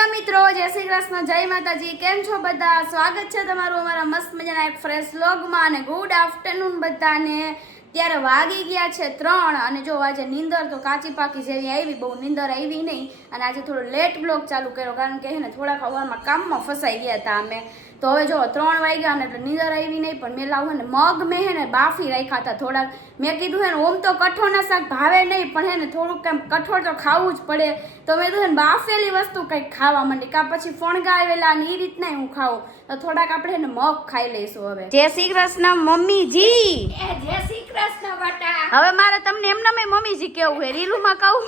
Hello મિત્રો, જય શ્રી કૃષ્ણ, જય માતાજી. કેમ છો બધા? સ્વાગત છે તમારું અમારા મસ્ત મજાના એક ફ્રેશ વ્લોગમાં અને ગુડ આફ્ટરનૂન બધાને. ત્યારે વાગી ગયા છે ત્રણ અને જો આજે નીંદર તો કાચી પાકી જેવી આવી, બહુ નીંદર આવી નહીં. અને આજે થોડો લેટ બ્લોગ ચાલુ કર્યો, કારણ કે હે ને, થોડાક અવારમાં કામમાં ફસાઈ ગયા હતા અમે. તો હવે જો ત્રણ વાગ્યા ને એટલે નીંદર આવી નહીં પણ મેં લાવું ને મગ મેં હે ને બાફી રાખ્યા હતા થોડાક. મેં કીધું હે ને ઓમ તો કઠોળના શાક ભાવે નહીં પણ હે ને થોડુંક કેમ કઠોળ તો ખાવું જ પડે. તો મેં કીધું હે ને બાફેલી વસ્તુ કંઈક ખાવા માંડી કાં પછી ફણગાવેલા ને એ રીતના હું ખાઉં. તો થોડાક આપણે હે ને મગ ખાઈ લઈશું હવે. જય શ્રી કૃષ્ણ મમ્મીજી. એ જય શ્રી કૃષ્ણ બટા. હવે મારે તમને એમ મેં મમ્મીજી કેવું હે રીલુમાં કહું.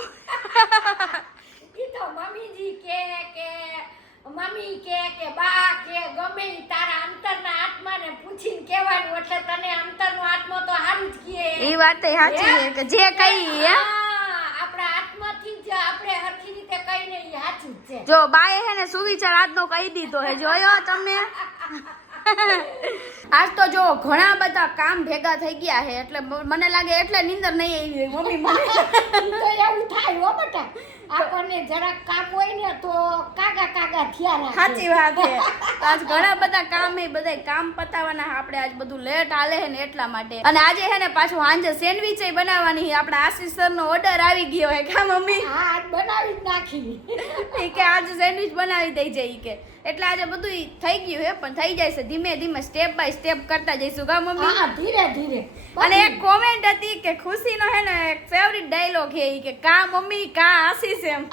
ઈ તો મમ્મીજી કે કે. મમ્મી કે કે બા કે ગમે તારા અંતરના આત્માને પૂછીને કહેવાનું એટલે તને અંતરનો આત્મા તો હારું જ કહે. એ વાત સાચી છે કે જે કહી હે? હા, આપણા આત્માથી જ આપણે હરખી રીતે કહીને એ સાચું છે. જો બાએ હે ને સુવિચાર આજનો કહી દીધો હે જોયો તમે? આજ તો જો ઘણા બધા કામ ભેગા થઈ ગયા છે એટલે મને લાગે એટલે નીંદર નહીં આવી મમ્મી મને. તો એવું થાય હો બેટા. આપણને જરાક કામ હોય ને તો કાગા કાગા થયા રાખે સાચી વાત છે. આજ ઘણા બધા કામ એ બધા કામ પતાવવાના આપણે આજ બધું લેટ આલે હે ને એટલા માટે. અને આજે હે ને પાછું સાંજે સેન્ડવિચ બનાવવાની આપણા આશીષ સર નો ઓર્ડર આવી ગયો હે કા મમ્મી? હા આજ બનાવી જ નાખી. કે આજ સેન્ડવિચ બનાવી દઈ જાય કે. એટલે આજે બધું થઈ ગયું હે પણ થઈ જાય છે. ધીમે ધીમે સ્ટેપ બાય સ્ટેપ કરતા જઈશું ગા મમ્મી? હા ધીરે ધીરે. અને એક કોમેન્ટ હતી કે ખુશીનો હે ને એક ફેવરિટ ડાયલોગ હે કે કા મમ્મી કા આશીષ એમ.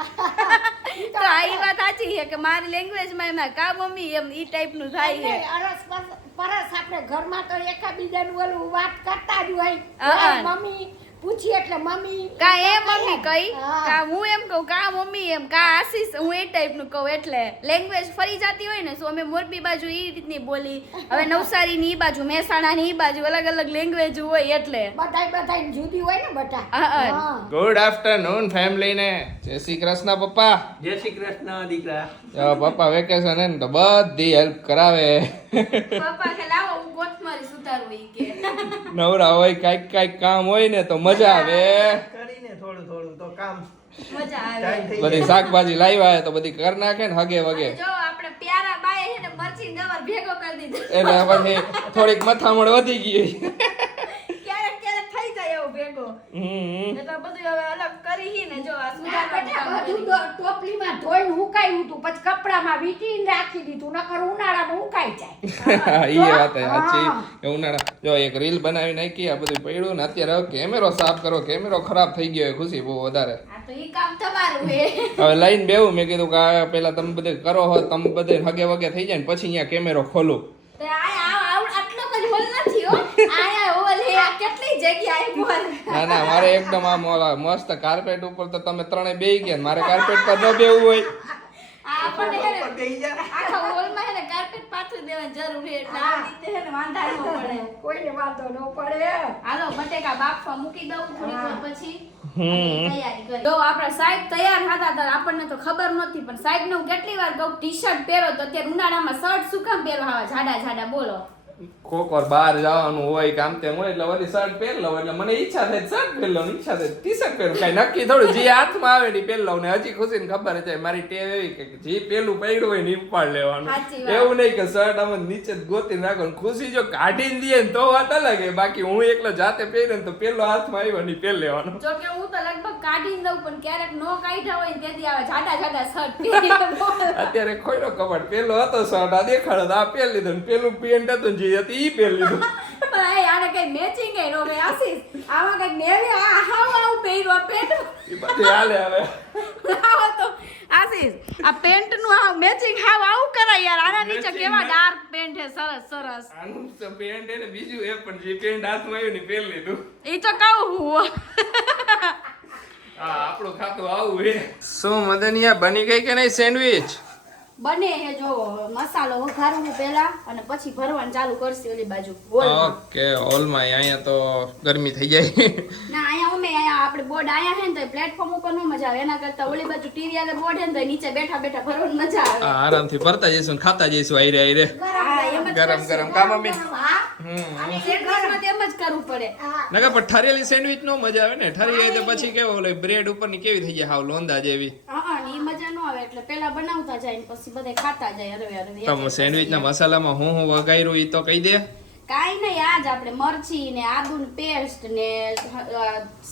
તો આ ઈ વાત સાચી છે કે મારી લેંગ્વેજમાં એમાં કા મમ્મી એમ ઈ ટાઈપનું થાય છે. અરસ પરસ- પરસ આપણે ઘરમાં તો એકાબીજાનું ઓલું વાત કરતા જ હોય. મમ્મી પૂછી એટલે મમ્મી કા એ મમ્મી કઈ? કા હું એમ કહું કા મમ્મી એમ કા આશીષ હું એ ટાઈપનું કહું એટલે લેંગ્વેજ ફરી જતી હોય ને સો અમે મોરબી બાજુ એ રીતની બોલી. હવે નવસારીની ઈ બાજુ મહેસાણાની ઈ બાજુ અલગ અલગ લેંગ્વેજ હોય એટલે. બધાય બધાય જુદી હોય ને બટા. ગુડ આફ્ટરનૂન ફેમિલીને જય શ્રી કૃષ્ણ પપ્પા. જય શ્રી કૃષ્ણ દીકરા. પપ્પા વેકેશન હે ને તો બધી હેલ્પ કરાવે. પપ્પા કે લાવો હું ગોથમારી સુધારું ઈ કે નવરા હોય કાંઈક કાંઈક કામ હોય ને તો મજા આવે. કરીને થોડું થોડું તો કામ મજા આવે. બધી શાકભાજી લાવ્યા હોય તો બધી કર નાખે ને હગે વગે. જો આપણે પ્યારા બાએ હે ને મરચી ગવર ભેગો કરી દીધો. એટલે પછી થોડીક મથામણ વધી ગઈ ક્યારેક ક્યારેક થઈ જાય એવું ભેગો. એટલે બધું હવે અલગ કરી ને જો આ ના, સુધારવાનું બધું ટોપલીમાં ધોઈને હુકાયું હતું પછી કપડામાં વીટીને રાખી દીધું નકર ઉનાળામાં હુકાઈ જાય. એ વાત સાચી. ઉનાળા જો એક રીલ બનાવી નાખી આ બધું પડ્યું ને અત્યારે હવે કેમેરો સાફ કરો કેમેરો ખરાબ થઈ ગયો હોય ખુશી બહુ વધારે. આ તો ઈ કામ તમારું હે. હવે લાઈન બેવું મેં કીધું કે પેલા તમે બધે કરો હો તમે બધે હગે વગે થઈ જાય ને પછી અહીંયા કેમેરો ખોલું તે આ આ આવ- આટલો કજ હોલ નથી હો આયા હોલ હે આ કેટલી જગ્યાએ બોલ ના ના મારે એકદમ આમ ઓલા મસ્ત કાર્પેટ ઉપર તો તમે ત્રણે બેહી ગયા મારે કાર્પેટ પર ન બેવું હોય. આપણને હે ને આખા હોલમાં હે ને કાર્પેટ પાથરી દેવાની જરૂર છે એટલે આ રીતે હે ને વાંધા ન પડે. કોઈને વાંધો ન પડે. હાલો બટેકા બાફવા મૂકી દઉં થોડીક વાર પછી. હમ. તૈયારી કરી. જો આપણા સાહેબ તૈયાર હતા તો આપણને તો ખબર નહોતી પણ સાહેબનું કેટલી વાર કહું ટી શર્ટ પહેરો તો અત્યારે ઉનાળામાં શર્ટ શું કામ પહેરો? આવા જાડા જાડા બોલો. કોક વાર બહાર જવાનું હોય કામ તેમ હોય એટલે વળી શર્ટ પહેર લઉં. એટલે મને ઈચ્છા થાય શર્ટ પહેર લઉં ઈચ્છા થાય ટી શર્ટ પહેરું. કઈ નક્કી થોડું જે હાથમાં આવે ને પહેર લઉં ને હજી ખુશીને ખબર છે મારી ટેવ એવી કે જે પેલું પડ્યું હોય ને ઉપાડ લેવાનું. એવું નહીં કે શર્ટ અમે નીચે ગોતી ગોતીને ને ખુશી જો કાઢીને દે ને તો વાત અલગ હે બાકી હું એકલો જાતે પહેરે ને તો પેલો હાથમાં આવ્યો ને પહેર લેવાનો. જો કે હું તો લગભગ કાઢી દઉં પણ ક્યારેક નો કાઢ્યા હોય ને તેથી આવે જાડા જાડા શર્ટ અત્યારે ખોયલો કપડ પેલો હતો શર્ટ આ દેખાડો આ પહેર લીધો ને પેલું પેન્ટ હતું જે હતી ઈ પહેર લીધું. પણ એ આને કઈ મેચિંગ એ નો ભાઈ આશીષ આમાં કંઈક નેવી આ હાવ આવું પહેર્યું આ પેન્ટ. ઈ બધું હાલે હવે. આવો તો આશીષ આ પેન્ટનું આ મેચિંગ હાવ આવું કરાય યાર. આના નીચે કેવા માં- ડાર્ક પેન્ટ છે સરસ સરસ. આનું તો પેન્ટ એને બીજું એ પણ જે પેન્ટ હાથમાં આવ્યું ને પહેર લીધું. એ તો કહું હું. હા આપણું ખાતું આવું હે શું મદનિયા બની ગઈ કે નહીં સેન્ડવિચ બને હે જો મસાલો વઘારવું પેલા અને પછી ભરવાનું ચાલુ કરશે ઓલી બાજુ. ઓકે હોલમાં અહીંયા તો ગરમી થઈ જાય. ના અહીંયા અમે અહીંયા આપણે બોર્ડ આયા હે ને તો પ્લેટફોર્મ ઉપર નો મજા આવે. એના કરતા ઓલી બાજુ ટીવી આગળ બોર્ડ હે ને તો નીચે બેઠા બેઠા ભરવાની મજા આવે. હા આરામથી ભરતા જઈશું ને ખાતા જઈશું આઈરે આઈરે ગરમ ગરમ. કામ મમ્મી? હા. પણ ઠરેલી સેન્ડવિચ નો મજા આવે ને. ઠરી જાય તો પછી કેવો બ્રેડ ઉપરની કેવી થઈ જાય હાવ લોંદા જેવી. હા આવે એટલે પેલા બનાવતા જાય ને પછી બધે ખાતા જાય અરે એક તમે એક સેન્ડવિચના મસાલામાં હું હું વગાયરું ઈ તો કહી દે. કાઈ નહીં આજ આપણે મરચી ને આદુની પેસ્ટ ને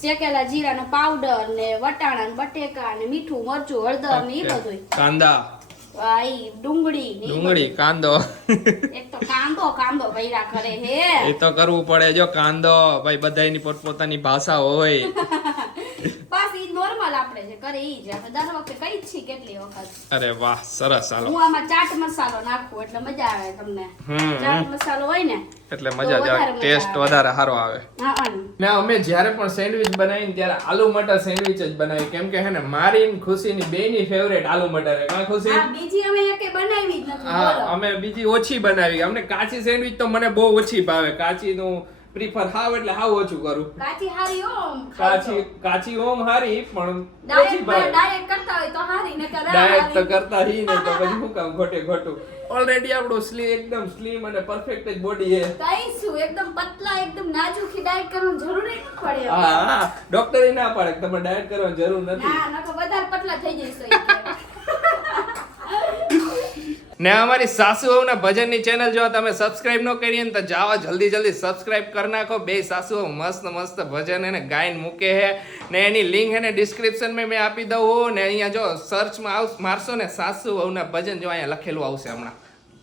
શેકેલા જીરાનો પાવડર ને વટાણા ને બટેકા ને મીઠું મરચું હળદર ને ઈ બધું કાંદા. આ ડુંગળી ડુંગળી કાંદો. એક તો કાંદો કાંદો ભૈરા કરે હે. એ તો કરવું પડે જો કાંદો. ભાઈ બધાની પોતપોતાની ભાષા હોય. નોર્મલ આપણે જે કરે ઈ જ. આપણે દર વખતે કઈ જ છીએ કેટલી વખત. અરે વાહ સરસ હાલો. હું આમાં ચાટ મસાલો નાખું એટલે મજા આવે તમને. ચાટ મસાલો હોય ને એટલે મજા જ આવે. ટેસ્ટ વધારે સારો આવે. હા હા. અમે જ્યારે પણ સેન્ડવિચ બનાવીને ત્યારે આલુ મટર સેન્ડવિચ જ બનાવી કેમ કે હે ને મારી ને બે ની ફેવરેટ આલુ મટર હે ખુશી? બીજી અમે એકે બનાવી જ નથી. હા અમે બીજી ઓછી બનાવી. અમને કાચી સેન્ડવિચ તો મને બહુ ઓછી ભાવે. કાચી નું પ્રિફર હાવ એટલે હાવ ઓછું કરું. કાચી હારી ઓમ કાચી કાચી ઓમ હારી પણ ઓછી ડાયટ ભાવે કરતા હોય તો હારી ને કરા ડાયટ તો કરતા હી ને તો પછી હું કામ ઘોટે ઘોટું ઓલરેડી આપણો સ્લીમ એકદમ સ્લીમ અને પરફેક્ટ જ બોડી છે. કઈ શું એકદમ પતલા એકદમ નાજુકી ડાયટ કરવાની જરૂર નથી પડે હા ડોક્ટરે ના પાડે તમે ડાયટ કરવાની જરૂર નથી. ના નકો વધારે પતલા થઈ જઈશ. ને અમારી સાસુ વહુના ભજનની ચેનલ જો તમે સબસ્ક્રાઇબ ન કરી ને તો જાઓ જલ્દી જલ્દી સબસ્ક્રાઇબ કરી નાખો. બે સાસુ મસ્ત મસ્ત ભજન એને ગાયન મૂકે હે ને એની લિંક એને ડિસ્ક્રિપ્શનમાં મેં આપી દઉં હું ને અહીંયા જો સર્ચમાં આવ મારશો ને સાસુ વહુના ભજન જો અહીંયા લખેલું આવશે હમણાં.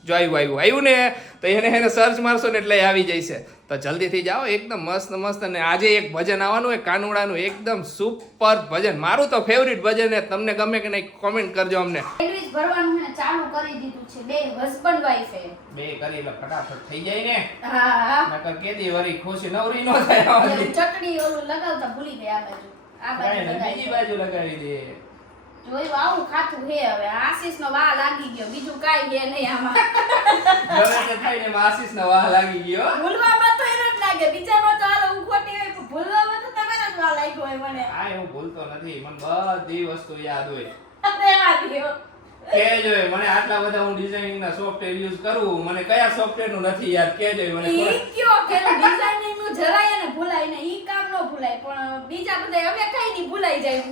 જો આવ્યું આવ્યું. આવ્યું ને તો એને એને સર્ચ મારશો ને એટલે આવી જશે તો જલ્દીથી જાઓ એકદમ મસ્ત મસ્ત અને આજે એક ભજન આવવાનું હોય કાનુડાનું એકદમ સુપર ભજન. મારું તો ફેવરિટ ભજન છે તમને ગમે કે નહીં કોમેન્ટ કરજો અમને. સેન્ડવિચ ભરવાનું છે ચાલુ કરી દીધું છે બે હસબન્ડ વાઈફે બે કરી લે ફટાફટ થઈ જાય ને. હા. નકર કેદી વરી ખુશી નવરી નો થાય ચટણી ઓલું લગાવતા ભૂલી ગયા આ બાજુ આ બાજુ બીજી બાજુ લગાવી દે. જોયું આવું ખાતું હે હવે આશીષ નો વાહ લાગી ગયો બીજું કાંઈ હે નહીં આમાં. તે ને વાહ લાગી ગયો. ભૂલવામાં તો એનો જ લાગે બીજામાં તો હાલો હું ખોટી હોય પણ ભૂલવામાં તો તમારા જ વાહ લાગ્યો હોય મને. આ એવું ભૂલતો નથી મને બધી વસ્તુ યાદ હોય. કેજો મને આટલા બધા હું ડિઝાઇનિંગ ના સોફ્ટવેર યુઝ કરું મને કયા સોફ્ટવેરનું નથી યાદ કેજો એ મને ઈ કયો કે ડિઝાઇનિંગનું જરાય ને ભૂલાય ને ઈ કામ નો ભૂલાય પણ બીજા બધા અમે કઈ નહીં ભૂલાઈ જાય.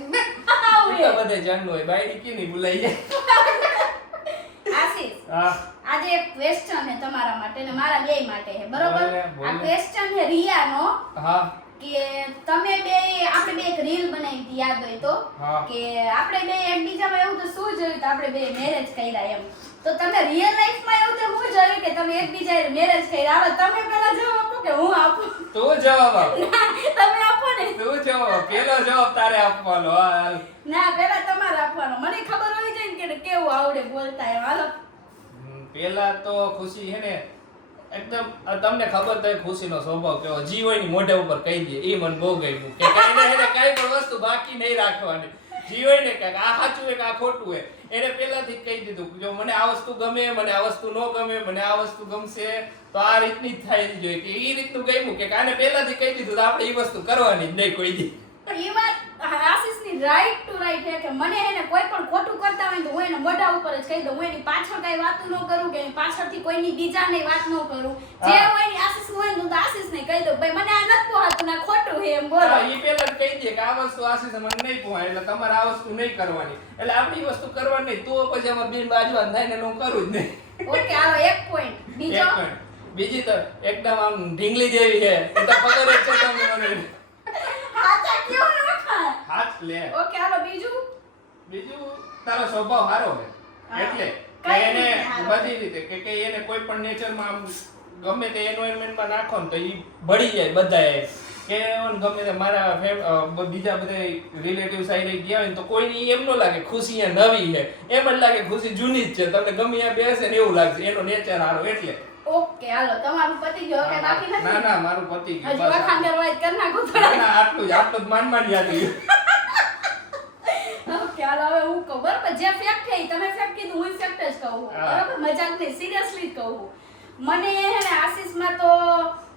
તો બધે જાણવું હોય બાયડી કે નહીં બોલાઈ જાય? આશીષ આજે એક ક્વેશ્ચન હે તમારા માટે ને મારા બે માટે હે બરોબર. આ ક્વેશ્ચન રિયા રિયાનો હા. કે તમે બે આપણે બે એક રીલ બનાવી હતી યાદ હોય તો? કે આપણે બે એકબીજામાં એવું તો શું જોયું તો આપણે બે મેરેજ કર્યા એમ? તો તમે રિયલ લાઈફમાં એવું તો હું જોયું કે તમે એકબીજા મેરેજ કરી આવો તમે પેલા જવાબ આપો કે હું આપું? તું જવાબ આપ? તમે આપો ને. તું જવાબ પેલો જવાબ તારે આપવાનો હાલ. ના પેલા તમારે આપવાનો. મને ખબર હોય જાય ને કે કેવું આવડે બોલતા એમ. હાલો. પેલા તો ખુશી હે ને એકદમ તમને ખબર તો ખુશીનો સ્વભાવ કેવો. જીવોની મોઢે ઉપર કહી દે. એ મને બહુ ગમ્યું. કે કાંઈ ને કાંઈ પણ વસ્તુ બાકી નહીં રાખવાની. જીવોય ને કે આ સાચું હોય કે આ ખોટું હોય? એને પહેલાથી જ કહી દીધું જો મને આ વસ્તુ ગમે, મને આ વસ્તુ ન ગમે, મને આ વસ્તુ ગમશે, તો આ રીતની જ થાય જોઈએ કે એ રીતનું ગમ્યું કે આને પહેલાથી કહી દીધું તો આપણે એ વસ્તુ કરવાની જ નહીં કોઈ દી. એ વાત આશીષની રાઈટ ટુ રાઈટ છે કે મને એને કોઈ પણ ખોટું કરતા હોય તો હું એને મોઢા ઉપર જ કહી દઉં. હું એની પાછળ કઈ વાત ન કરું કે એની પાછળથી કોઈની બીજાની વાત ન કરું. જે. હોય એની આશીષ હોય ને હું તો આશીષને કહી દઉં. ભાઈ મને આ નથી પોહાતું ના ખોટું છે એમ બોલો. એ પહેલા જ કહી દે કે આ વસ્તુ આશીષ મને નહીં પોહાય એટલે તમારે આ વસ્તુ નહીં કરવાની. એટલે આપણી વસ્તુ કરવાની નહીં તો પછી અમાર બેન બાજવા થાય ને હું કરું જ નહીં. ઓકે આવો એક પોઈન્ટ બીજો? બીજી તો એકદમ આમ ઢીંગલી જેવી છે. તો ખબર જ છે તમને મને. હાચા કયો નખા હાથ લે. ઓકે હાલો બીજું? બીજું તારો સ્વભાવ સારો છે. એટલે એને બધી રીતે કે કે એને કોઈ પણ નેચરમાં આમ ગમે તે એન્વાયરમેન્ટમાં નાખો ને તો એ ભળી જાય બધાએ. કે ગમે તે મારા બીજા બધા રિલેટિવ્સ આવી ગયા હોય ને તો કોઈને એમ ન લાગે ખુશી એ નવી છે. એમ જ લાગે ખુશી જૂની જ છે. તમને ગમે ત્યાં બેસે ને એવું લાગશે. એનો નેચર સારો એટલે ઓકે હાલો તમારું પતિ ગયો. કે બાકી નથી? ના મારું પતિ ગયો હજી કરવા જ કરી નાખું ના, ના, આટલું આટલું જ માંડ માંડ યાદ ઓકે હાલો હવે હું કહું બરાબર? જે ફેક્ટ છે તમે ફેક્ટ કીધું હું ફેક્ટ જ કહું. બરાબર? મજાક નહીં સિરિયસલી કહું મને હે ને આશીષમાં તો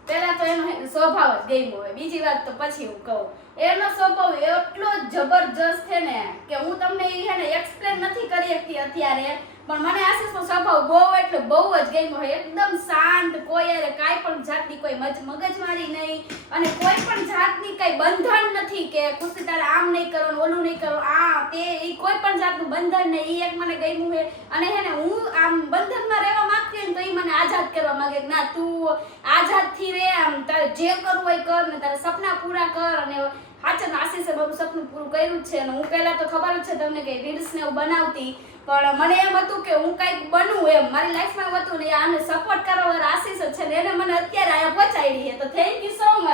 પહેલા તો એનો સ્વભાવ જ ગેમ હોય. બીજી વાત તો પછી હું કહું. એનો સ્વભાવ એટલો જબરજસ્ત છે ને કે હું તમને એ હે ને એક્સપ્લેન નથી કરી શકતી અત્યારે. પણ મને આશિષનો સ્વભાવ બહુ એટલે બહુ જ ગમ્યો હોય. એકદમ શાંત, કોઈ અરે કાંઈ પણ જાતની કોઈ મજ મગજમારી નહીં. અને કોઈ પણ જાતની કાંઈ બંધન નથી કે ખુશી તારે આમ નહીં કરવાનું, ઓલું નહીં કરો આ, તે એ કોઈ પણ જાતનું બંધન નહીં. એ એક મને ગમ્યું છે. અને હે ને, હું આમ બંધનમાં રહેવા માંગતી હોય ને તો એ મને આઝાદ કરવા માંગે ના, તું આઝાદથી રહે આમ તારે જે કરવું હોય કર ને તારે સપના પૂરા કર. અને હાચર આશીષે મારું સપનું પૂરું કર્યું જ છે. અને હું પહેલાં તો ખબર જ છે તમને કે રીલ્સ ને એવું બનાવતી. પણ મને એમ હતું કે હું કંઈક બનવું એમ. મારી લાઈફમાં એમ હતું ને આને સપોર્ટ કરવા વાળા આશીષ જ છે ને એને મને અત્યારે આયા પહોંચાડી છે. તો થેન્ક યુ સો મચ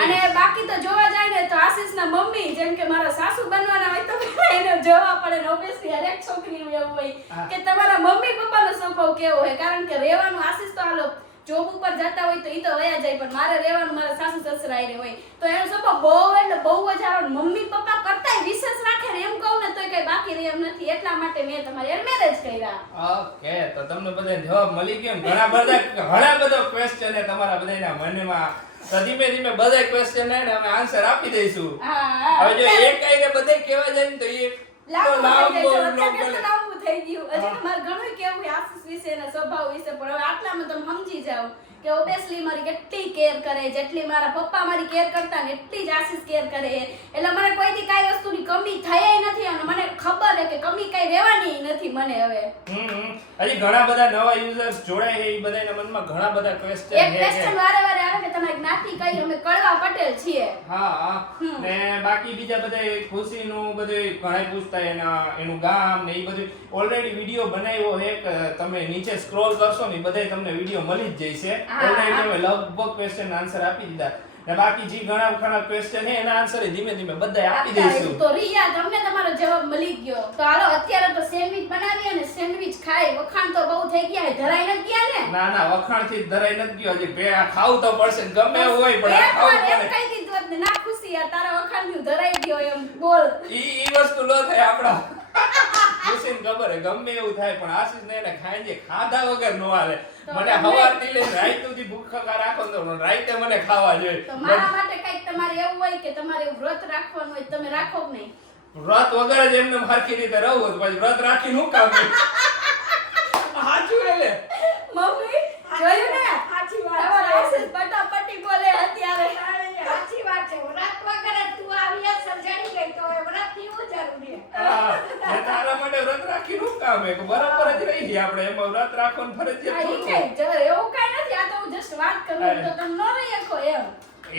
અને બાકી તો જોવા જાય ને તો આશીષના મમ્મી જેમ કે મારા સાસુ બનવાના હોય તો એને જોવા પડે ને ઓબ્વિયસલી હરેક છોકરી એવું હોય કે તમારા મમ્મી પપ્પાનો સ્વભાવ કેવો હોય? કારણ કે રહેવાનું આશીષ તો હાલો જોબ ઉપર જતા હોય તો એ તો વયા જાય પણ મારે રહેવાનું મારા સાસુ સસરા હારે હોય. તો એનો સ્વભાવ બહુ એટલે બહુ જ આવે મમ્મી પપ્પા કરતા વિશેષ રાખે ને એમ કહું ને તો કઈ બાકી રહે એમ નથી. એટલા માટે મેં તમારી મેરેજ કર્યા. ઓકે તો તમને બધા જવાબ મળી ગયો ઘણા બધા ઘણા બધા ક્વેશ્ચન છે તમારા બધાના મનમાં. તો ધીમે ધીમે બધા ક્વેશ્ચન ને અમે આન્સર આપી દઈશું. હવે જો એક આઈને બધે કહેવા જાય ને તો એ લાંબો લાંબો થઈ ગયું. હજી તમારે ઘણું કેવું આશીષ વિશે ને સ્વભાવ વિશે પણ હવે આટલામાં તમે સમજી જાઓ. કે ઓબ્વિયસલી મારી કેટલી કેર કરે જેટલી મારા પપ્પા મારી કેર કરતા ને એટલી જ આશીષ કેર કરે એટલે મને કોઈથી કાંઈ વસ્તુની કમી થઈ નથી અને મને ખબર છે કે કમી કાંઈ રહેવાની નથી મને હવે. હજી ઘણા બધા નવા યુઝર્સ જોડાય છે એ બધાના મનમાં ઘણા બધા ક્વેશ્ચન એક ક્વેશ્ચન વારે વારે આવે કે તમારી જ્ઞાતિ કઈ અમે કળવા પટેલ છીએ હા હા. ને બાકી બીજા બધા ખુશીનું બધું ઘણા પૂછતા એના એનું ગામ ને એ બધું ઓલરેડી વીડિયો બનાવ્યો એક તમે નીચે સ્ક્રોલ કરશો ને બધાય તમને વીડિયો મળી જ જશે. ઓલરેડી લગભગ ક્વેશ્ચન આન્સર આપી દીધા. ને બાકી જે ઘણા ઘણા ક્વેશ્ચન છે એના આન્સર ધીમે ધીમે બધા આપી દઈશું. તો રિયા તમને તમારો જવાબ મળી ગયો. તો હાલો અત્યારે તો સેન્ડવિચ બનાવી અને સેન્ડવિચ ખાઈ. વખાણ તો બહુ થઈ ગયા. ધરાઈ નથી ગયા ને? ના ના વખાણથી ધરાઈ નથી ગયો. હજી બે આ ખાવું તો પડશે ગમે હોય પણ ખાવું પડે. કહી દીધું ને, ના ખુશી યાર તારા થી ધરાઈ ગયો એમ. બોલ. ઈ ઈ વસ્તુ ન થાય આપડા ખુશીને ખબર ગમે એવું થાય પણ આશીષ ને એને ખાઈ જે ખાધા વગર નો હાલે. મને હવારથી લઈને રાઈત સુધી ભૂખા રાખો તો રાઈતે મને ખાવા જોઈએ. તો મારા માટે કંઈક તમારે એવું હોય કે તમારે એવું વ્રત રાખવાનું હોય તમે રાખો કે નહીં? વ્રત વગર જ એમને હરખી રીતે રહું તો પછી વ્રત રાખી હું કામ સાચું એટલે મમ્મી જોયું ને? સાચી વાત તમારા છે. આશીષ પટાપટી બોલે અત્યારે સાચી વાત છે વ્રત વગર જ તું આવી અસર જડી ગઈ તો હવે વ્રતની શું ને તારા માટે વ્રત રાખીને હું કામ હે બરાબર જ રહી આપણે. એમાં વ્રત રાખવાનું ફરજિયાત થોડું. એવું કઈ નથી. આ તો હું જસ્ટ વાત કરું તો તમે ન રહી શકો એમ.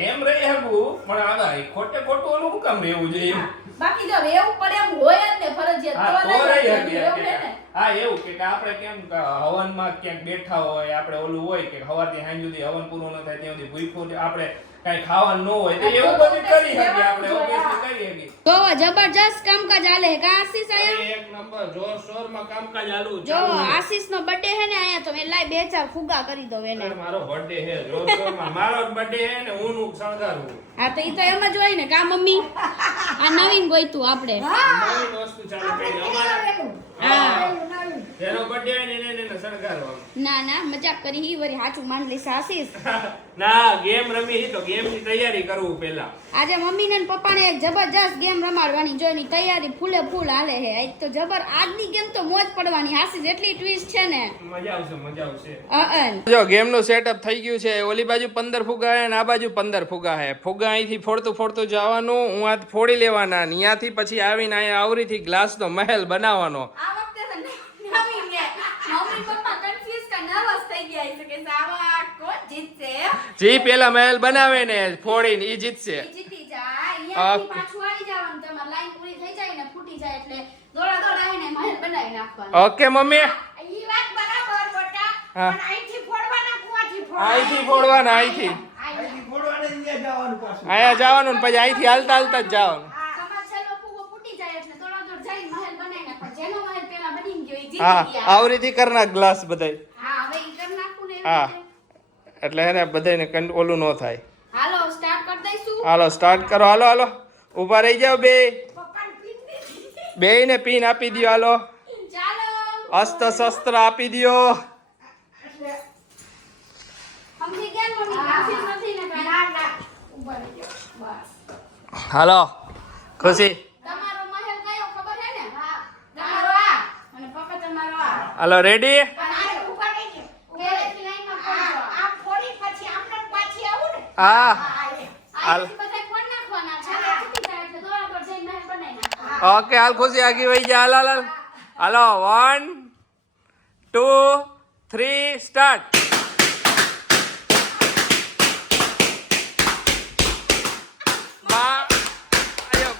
એમ રહી શકું પણ આવા ખોટે ખોટું ઓલું કામ રહેવું જોઈએ બાકી જો રહેવું પડે એમ હોય જ ને ફરજિયાત તો રહી હા એવું કે આપણે કેમ હવનમાં ક્યાંક બેઠા હોય આપણે ઓલું હોય કે સવારથી સાંજ સુધી હવન પૂરું ન થાય ત્યાં સુધી ભૂખ્યું આપણે કઈ ખાવાનું ન હોય તો એવું બધું કરી શકીએ આપણે હા. કરી શકીએ. તો જબરજસ્ત કામકાજ હાલે હે કા આશીષ આયા? એક નંબર જોર શોરમાં કામકાજ ચાલુ જો આશીષ નો બર્થડે હે ને આયા તો મે લાઈ બે ચાર ફુગા કરી દઉં એને. મારો બર્થડે હે જોર શોરમાં. મારો બર્થડે હે ને હું નું શણગારું હા તો ઈ તો એમ જ હોય ને કા મમ્મી આ નવીન ગોઈતું આપણે. નવીન વસ્તુ ચાલુ કરી અમારા હા. જેનો બર્થડે આવે ને એને એને ના ના મજાક કરી. હી વરી હાચું માન લે સાસીસ ના ગેમ રમી હી તો ગેમની તૈયારી કરવું પેલા આજે મમ્મી ને પપ્પા ને જબરજસ્ત ગેમ રમાડવાની જો એની તૈયારી ફૂલે ફૂલ હાલે હે. આજ તો જબર આજની ગેમ તો મોજ પડવાની હાસીસ એટલી ટ્વિસ્ટ છે ને. મજા આવશે મજા આવશે. જો ગેમનું સેટઅપ થઈ ગયું છે. ઓલી બાજુ પંદર ફુગા હે ને આ બાજુ પંદર ફુગા હે. ફુગા અહીંથી ફોડતું ફોડતું જવાનું હું આ ફોડી લેવાના. ને ત્યાંથી પછી આવીને અહીંયા આવરીથી ગ્લાસનો મહેલ બનાવવાનો આ વખતે તો નવીન ને મમ્મી પપ્પા કન્ફ્યુઝ કા ગયા છે કે સાવા કોણ જીતશે જે પેલા મહેલ બનાવે ને ફોડીને ઈ જીતશે. ઈ જીતી જાય. ઓકે. પાછું આવી જવાનું. તમાર લાઈન પૂરી થઈ જાય ને ફૂટી જાય એટલે દોડા દોડા આવીને મહેલ બનાવી નાખવાનો. Okay mummy. ઈ વાત બરાબર બેટા. હા. પણ અહીંથી ફોડવાના કુવાથી ફોડવાના. અહીંથી ફોડવાના અહીંથી. અહીંથી. ફોડવાને ત્યાં જવાનું પાછું. અહીંયા જવાનું ને પછી અહીંથી હાલતા હાલતા જ જવાનું. તમારો છેલ્લો ફૂગો ફૂટી જાય એટલે દોડા દોડ જઈને મહેલ બનાવી નાખવાનો જેનો મહેલ પેલા બની ગયો ઈ જીતી હા આવરીથી કરના ગ્લાસ બધાય હા હવે ઈ કરી નાખું ને એવી હા. એટલે એને બધાને કન- ઓલું ન થાય. હાલો સ્ટાર્ટ કરી દઈશું. હાલો સ્ટાર્ટ કરો. હાલો હાલો. ઊભા રહી જાઓ બે. બે ને. બેયને પિન આપી દો હાલો. ચાલો. અસ્ત્ર શસ્ત્ર આપી દ્યો. હાલો. ખુશી. હાલો મમ્મી બનાવી હાલ ઓકે હાલ ખુશી આગી વહી જા હાલ હાલ હાલ. વન ટુ થ્રી સ્ટાર્ટ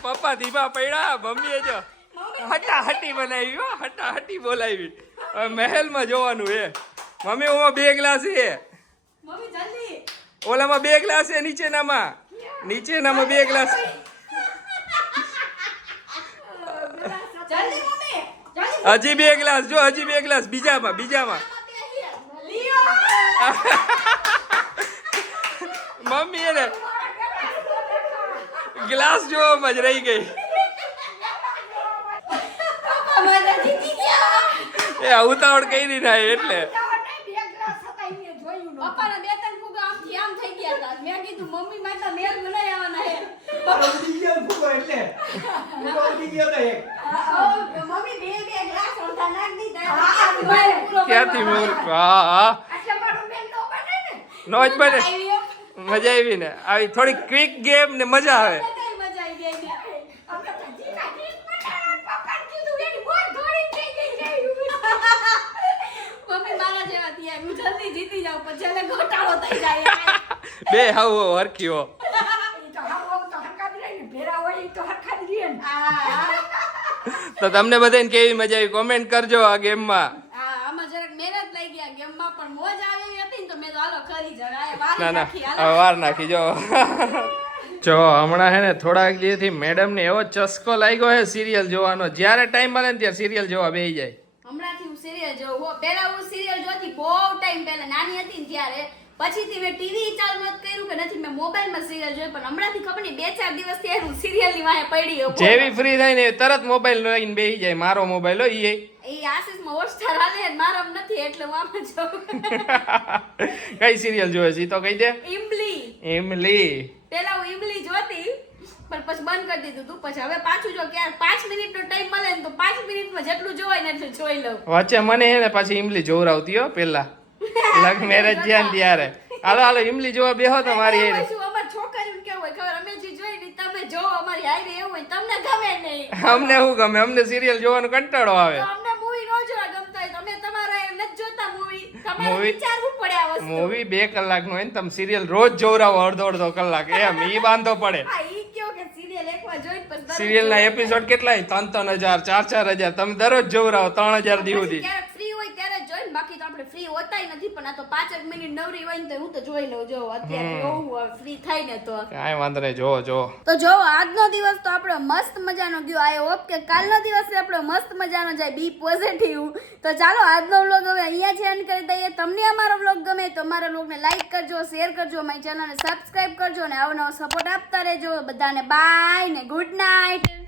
પપ્પા ધીમા પડ્યા મમ્મીએ જો હટા હટી બનાવી હો હટા હટી બોલાવી. હવે મહેલમાં જોવાનું એ મમ્મી હું બે ગ્લાસ જલ્દી ઓલામાં બે ગ્લાસ છે નીચેનામાં. નીચેનામાં બે ગ્લાસ. હજી બે ગ્લાસ જો હજી બે ગ્લાસ બીજામાં બીજામાં. મમ્મી એને ગ્લાસ જોવામાં જ રહી ગઈ. એ ઉતાવળ કરી ના એટલે બે ગ્લાસ હતા એને જોયું નહોતું. પપ્પાના બે ત્રણ ફુગા આમથી આમ થઈ ગયા હતા મેં કીધું મમ્મી માતા મેલ બનાવી આવવાના હે મમ્મી બે બે ગ્લાસ અડધા નાખી દીધા. ક્યાંથી. મૂર્ખ હા હા. એટલે નો. બને જ બને. મજા આવી ને. આવી થોડી ક્વિક ગેમ ને મજા આવે. તો બે હાવ હરખીઓ ઈ તો હાવ હાવ તો હરખા જ રહે ને ભેરા હોય ઈ તો હરખા જ રહે ને આ તો તમને બધાને કેવી મજા આવી? કોમેન્ટ કરજો આ ગેમમાં. આ આમાં જરાક મહેનત લઈ ગયા ગેમમાં પણ મોજ આવી હતી ને તો મેં તો હાલો ખરી જવાય વાર ના હવે વાર નાખી જો. જો હમણાં હે ને થોડાક દિવસથી મેડમને એવો ચસ્કો લાગ્યો હે સિરિયલ જોવાનો. જ્યારે ટાઈમ મળે ને ત્યારે સિરિયલ જોવા બેસી જાય. હમણાંથી હું સિરિયલ જોઉં. પહેલા હું સિરિયલ જોતી બહુ ટાઈમ પહેલા. નાની હતી ત્યારે. પછીથી મેં ટીવી ચાલુ નથી કર્યું કે નથી મેં મોબાઈલમાં સિરિયલ જોઈ પણ હમણાંથી ખબર નહીં બે ચાર દિવસથી હું સિરિયલની વાહે પડી ગયો. જેવી ફ્રી થાય ને તરત મોબાઈલ લઈને બેસી જાય મારો મોબાઈલ હોય એ એ આશીષમાં હોટસ્ટાર હાલે ને મારામ નથી એટલે હું આમાં જોઉં કઈ સિરિયલ જોવે છે તો કહી દે. ઇમલી ઇમલી પેલા હું ઇમલી જોતી પણ પછી બંધ કરી દીધું તું. પછી હવે પાછું જો ક્યારે પાંચ મિનિટ નો ટાઈમ મળે ને તો પાંચ મિનિટમાં જેટલું જોવાય ને એટલું જોઈ લઉં. વચ્ચે મને હે ને પાછી ઇમલી જોવરાવતી હો પેલા લગ મેરેજ ને ત્યારે. હાલો હાલો ઇમલી જોવા બેહો તમારી હારે. અમને શું ગમે? અમને સિરિયલ જોવાનો કંટાળો આવે. મૂવી બે કલાકનું હોય તમે સિરિયલ રોજ જોવરાવો અડધો અડધો કલાક. એમ ઈ વાંધો પડે. સિરિયલ ના એપિસોડ કેટલાય? ત્રણ ત્રણ હજાર ચાર ચાર હજાર. તમે દરરોજ જોવરાવો ત્રણ હજાર સુધી ક્યારેક ફ્રી હોય ત્યારે જ જોઈને બાકી તો આપણે ફ્રી હોતાય નથી પણ આ તો પાંચ એક મિનિટ નવરી હોય ને તો હું તો જોઈ લઉં. જો અત્યારે જોવું ફ્રી થાય ને તો. કાંઈ વાંધો નહીં જો જો તો જો આજનો દિવસ તો આપણો મસ્ત મજાનો ગયો. આઈ હોપ કે કાલનો દિવસ આપણો મસ્ત મજાનો જાય. બી પોઝિટિવ તો ચાલો આજનો વ્લોગ હવે અહીંયા જ એન્ડ કરી દઈએ. તમને અમારો વ્લોગ ગમે તો અમારા વ્લોગને લાઈક કરજો શેર કરજો અમારી ચેનલને સબસ્ક્રાઇબ કરજો અને આવો નવો સપોર્ટ આપતા રહેજો. બધાને બાય ને ગુડ નાઇટ